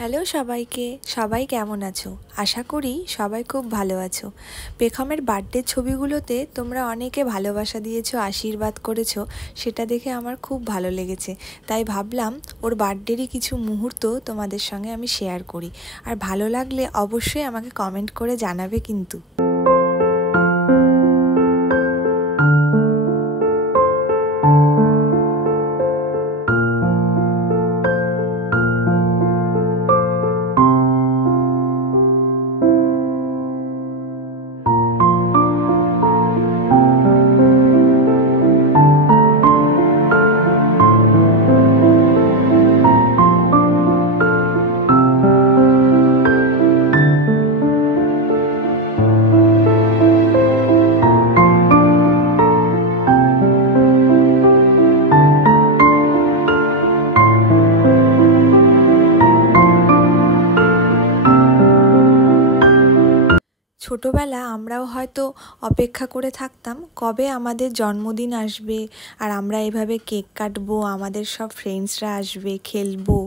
Hello সবাইকে, সবাই কেমন আছো? আশা করি সবাই খুব ভালো আছো। পেখমের বার্থডে ছবিগুলোতে তোমরা অনেকে ভালোবাসা দিয়েছো, আশীর্বাদ করেছো, সেটা দেখে আমার খুব ভালো লেগেছে। তাই ভাবলাম ওর বার্থডেরই কিছু মুহূর্ত তোমাদের সঙ্গে আমি শেয়ার করি। আর ভালো লাগলে অবশ্যই আমাকে কমেন্ট করে জানাবে কিন্তু। ছোটোবেলা আমরাও হয়তো অপেক্ষা করে থাকতাম কবে আমাদের জন্মদিন আসবে আর আমরা এভাবে কেক কাটবো, আমাদের সব ফ্রেন্ডসরা আসবে, খেলবো।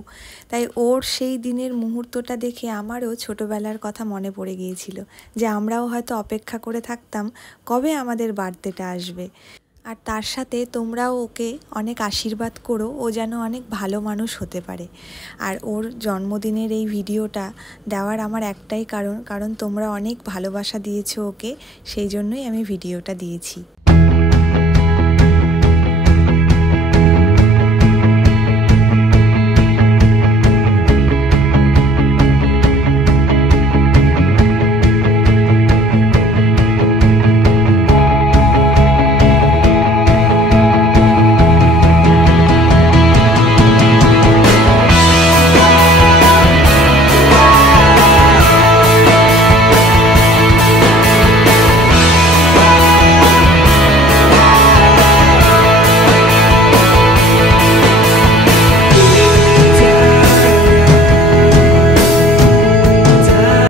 তাই ওর সেই দিনের মুহূর্তটা দেখে আমারও ছোটোবেলার কথা মনে পড়ে গিয়েছিল যে আমরাও হয়তো অপেক্ষা করে থাকতাম কবে আমাদের বার্থডেটা আসবে। আর তার সাথে তোমরাও ওকে অনেক আশীর্বাদ করো, ও যেন অনেক ভালো মানুষ হতে পারে। আর ওর জন্মদিনের এই ভিডিওটা দেওয়ার আমার একটাই কারণ তোমরা অনেক ভালোবাসা দিয়েছো ওকে, সেই জন্যই আমি ভিডিওটা দিয়েছি।